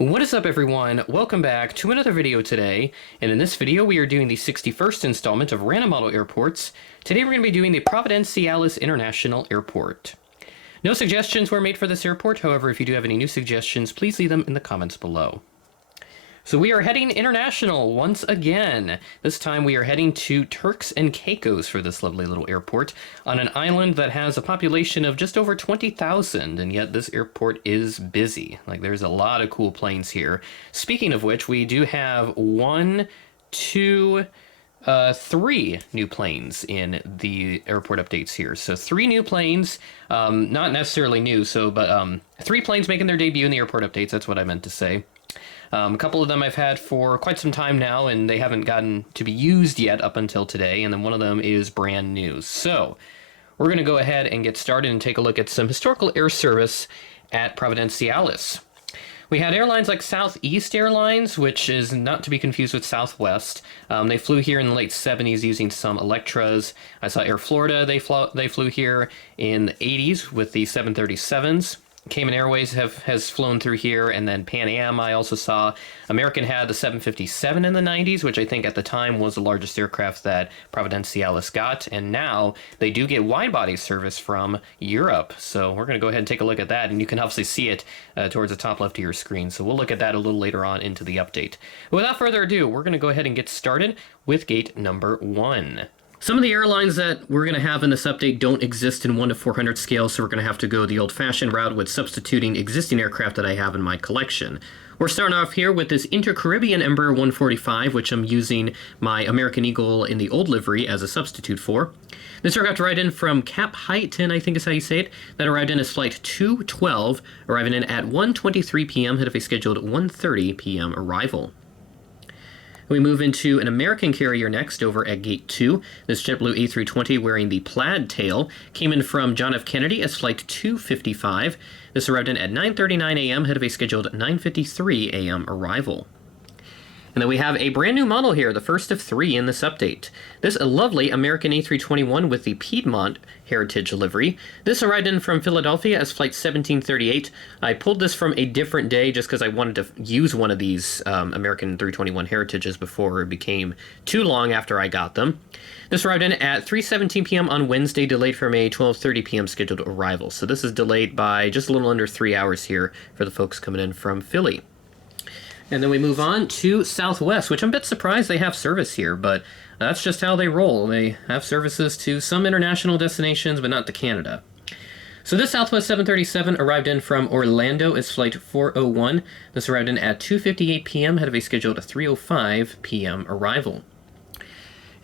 What is up, everyone? Welcome back to another video today, and in this video we are doing the 61st installment of Random Model Airports. Today we're going to be doing the Providenciales International Airport. No suggestions were made for this airport, however, if you do have any new suggestions, please leave them in the comments below. So we are heading international once again. This time we are heading to Turks and Caicos for this lovely little airport on an island that has a population of just over 20,000, and yet this airport is busy. Like, there's a lot of cool planes here. Speaking of which, we do have three new planes in the airport updates here. So 3 new planes, not necessarily new, but 3 planes making their debut in the airport updates. That's what I meant to say. A couple of them I've had for quite some time now, and they haven't gotten to be used yet up until today, and then one of them is brand new. So we're going to go ahead and get started and take a look at some historical air service at Providenciales. We had airlines like Southeast Airlines, which is not to be confused with Southwest. They flew here in the late 70s using some Electras. I saw Air Florida, they flew here in the 80s with the 737s. Cayman Airways has flown through here, and then Pan Am I also saw. American had the 757 in the 90s, which I think at the time was the largest aircraft that Providenciales got, and now they do get wide-body service from Europe. So we're going to go ahead and take a look at that, and you can obviously see it towards the top left of your screen. So we'll look at that a little later on into the update. But without further ado, we're going to go ahead and get started with gate number 1. Some of the airlines that we're going to have in this update don't exist in 1 to 400 scale, so we're going to have to go the old-fashioned route with substituting existing aircraft that I have in my collection. We're starting off here with this Inter-Caribbean Embraer 145, which I'm using my American Eagle in the old livery as a substitute for. This aircraft arrived in from Cap Haitien, I think is how you say it. That arrived in as flight 212, arriving in at 1:23 p.m., ahead of a scheduled 1:30 p.m. arrival. We move into an American carrier next over at Gate 2. This JetBlue A320 wearing the plaid tail came in from John F. Kennedy as flight 255. This arrived in at 9:39 a.m. ahead of a scheduled 9:53 a.m. arrival. And then we have a brand new model here, the first of 3 in this update. This lovely American A321 with the Piedmont Heritage livery. This arrived in from Philadelphia as flight 1738. I pulled this from a different day just because I wanted to use one of these American 321 Heritages before it became too long after I got them. This arrived in at 3:17 p.m. on Wednesday, delayed from a 12:30 p.m. scheduled arrival. So this is delayed by just a little under 3 hours here for the folks coming in from Philly. And then we move on to Southwest, which I'm a bit surprised they have service here, but that's just how they roll. They have services to some international destinations, but not to Canada. So this Southwest 737 arrived in from Orlando as flight 401. This arrived in at 2:58 p.m. ahead of a scheduled 3:05 p.m. arrival.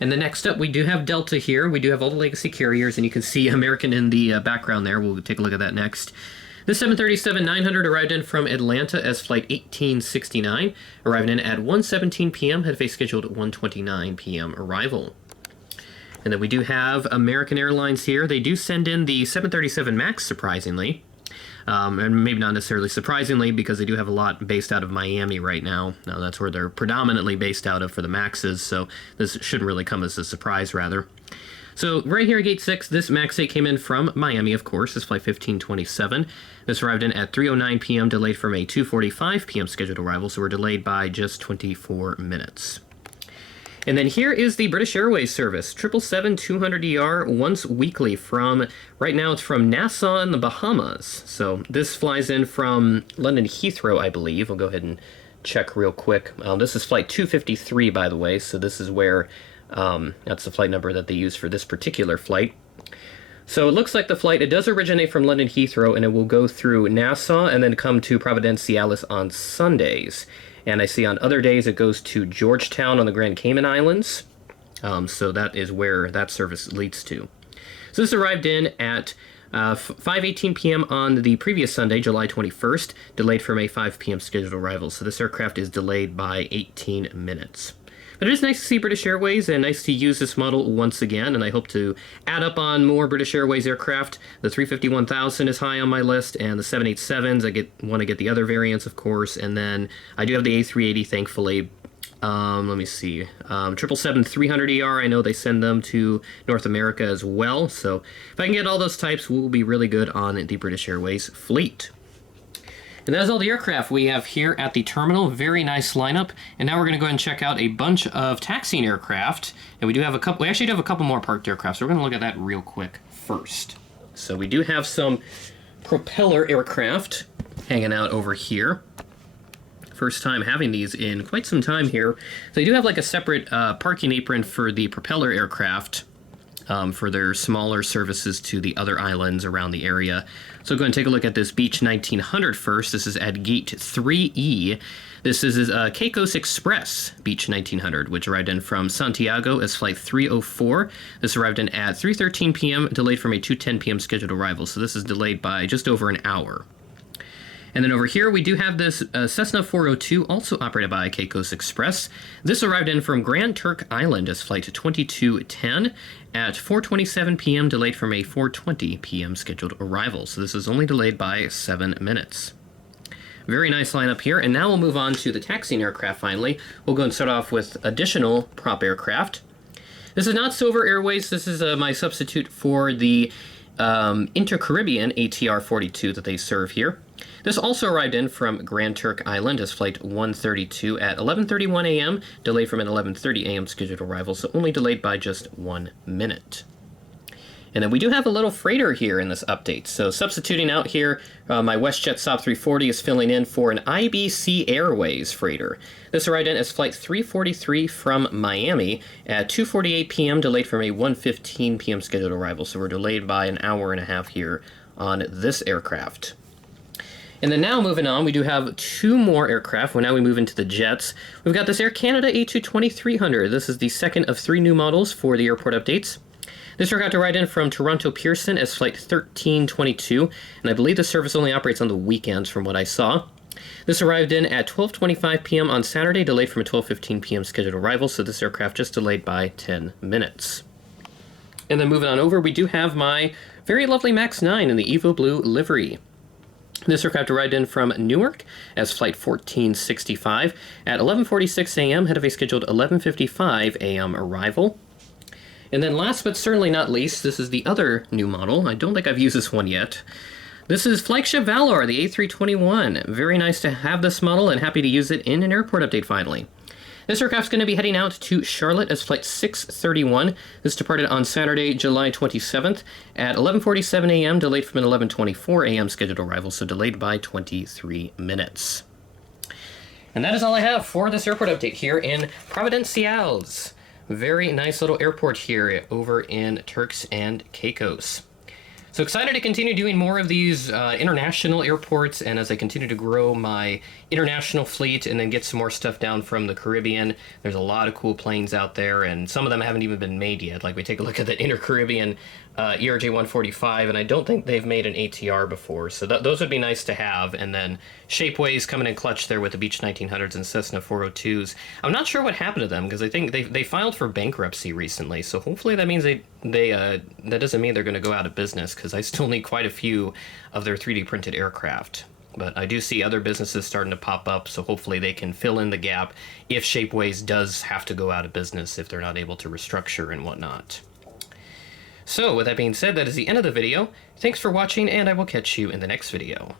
And then next up, we do have Delta here. We do have all the legacy carriers, and you can see American in the background there. We'll take a look at that next. This 737-900 arrived in from Atlanta as flight 1869, arriving in at 1:17 p.m., ahead of a scheduled 1:29 p.m. arrival. And then we do have American Airlines here. They do send in the 737 MAX, surprisingly. And maybe not necessarily surprisingly, because they do have a lot based out of Miami right now. Now, that's where they're predominantly based out of for the MAXs, so this shouldn't really come as a surprise, rather. So right here at Gate 6, this MAX 8 came in from Miami, of course. This flight 1527. This arrived in at 3:09 p.m., delayed from a 2:45 p.m. scheduled arrival, so we're delayed by just 24 minutes. And then here is the British Airways service, 777-200ER, once weekly from, right now it's from Nassau in the Bahamas. So this flies in from London Heathrow, I believe. I'll go ahead and check real quick. This is flight 253, by the way, so this is where... that's the flight number that they use for this particular flight. So it looks like the flight, it does originate from London Heathrow, and it will go through Nassau and then come to Providenciales on Sundays. And I see on other days it goes to Georgetown on the Grand Cayman Islands. So that is where that service leads to. So this arrived in at 5:18 p.m. on the previous Sunday, July 21st, delayed from a 5 p.m. scheduled arrival. So this aircraft is delayed by 18 minutes. But it is nice to see British Airways and nice to use this model once again, and I hope to add up on more British Airways aircraft. The 350-1000 is high on my list, and the 787s, I want to get the other variants, of course, and then I do have the A380, thankfully. Let me see. 777-300ER, I know they send them to North America as well, so if I can get all those types, we'll be really good on the British Airways fleet. And that's all the aircraft we have here at the terminal. Very nice lineup. And now we're going to go ahead and check out a bunch of taxiing aircraft. And we do have a couple, we actually do have a couple more parked aircraft, so we're going to look at that real quick first. So we do have some propeller aircraft hanging out over here. First time having these in quite some time here. So they do have like a separate parking apron for the propeller aircraft. For their smaller services to the other islands around the area. So go ahead and take a look at this Beech 1900 first. This is at Gate 3E. This is Caicos Express Beech 1900, which arrived in from Santiago as Flight 304. This arrived in at 3:13 p.m., delayed from a 2:10 p.m. scheduled arrival. So this is delayed by just over an hour. And then over here, we do have this Cessna 402, also operated by Caicos Express. This arrived in from Grand Turk Island as Flight 2210 at 4:27 p.m., delayed from a 4:20 p.m. scheduled arrival. So this is only delayed by 7 minutes. Very nice lineup here. And now we'll move on to the taxiing aircraft finally. We'll go and start off with additional prop aircraft. This is not Silver Airways. This is my substitute for the Inter-Caribbean ATR 42 that they serve here. This also arrived in from Grand Turk Island as Flight 132 at 11:31 a.m., delayed from an 11:30 a.m. scheduled arrival, so only delayed by just 1 minute. And then we do have a little freighter here in this update. So substituting out here, my WestJet S340 is filling in for an IBC Airways freighter. This arrived in as Flight 343 from Miami at 2:48 p.m., delayed from a 1:15 p.m. scheduled arrival, so we're delayed by an hour and a half here on this aircraft. And then now moving on, we do have 2 more aircraft. Well, now we move into the jets. We've got this Air Canada A2300. This is the second of 3 new models for the airport updates. This aircraft arrived in from Toronto Pearson as Flight 1322, and I believe the service only operates on the weekends from what I saw. This arrived in at 12:25 p.m. on Saturday, delayed from a 12:15 p.m. scheduled arrival, so this aircraft just delayed by 10 minutes. And then moving on over, we do have my very lovely MAX 9 in the Evo Blue livery. This aircraft arrived in from Newark as Flight 1465 at 11:46 a.m., ahead of a scheduled 11:55 a.m. arrival. And then last but certainly not least, this is the other new model. I don't think I've used this one yet. This is Flagship Valor, the A321. Very nice to have this model and happy to use it in an airport update finally. This aircraft's going to be heading out to Charlotte as Flight 631. This departed on Saturday, July 27th at 11:47 a.m., delayed from an 11:24 a.m. scheduled arrival, so delayed by 23 minutes. And that is all I have for this airport update here in Providenciales. Very nice little airport here over in Turks and Caicos. So excited to continue doing more of these international airports, and as I continue to grow my international fleet and then get some more stuff down from the Caribbean, there's a lot of cool planes out there, and some of them haven't even been made yet. Like we take a look at the Inter-Caribbean ERJ-145, and I don't think they've made an ATR before, so those would be nice to have. And then Shapeways coming in clutch there with the Beech 1900s and Cessna 402s. I'm not sure what happened to them, because I think they filed for bankruptcy recently, so hopefully that means that doesn't mean they're going to go out of business, because I still need quite a few of their 3D printed aircraft. But I do see other businesses starting to pop up, so hopefully they can fill in the gap if Shapeways does have to go out of business, if they're not able to restructure and whatnot. So with that being said, that is the end of the video. Thanks for watching, and I will catch you in the next video.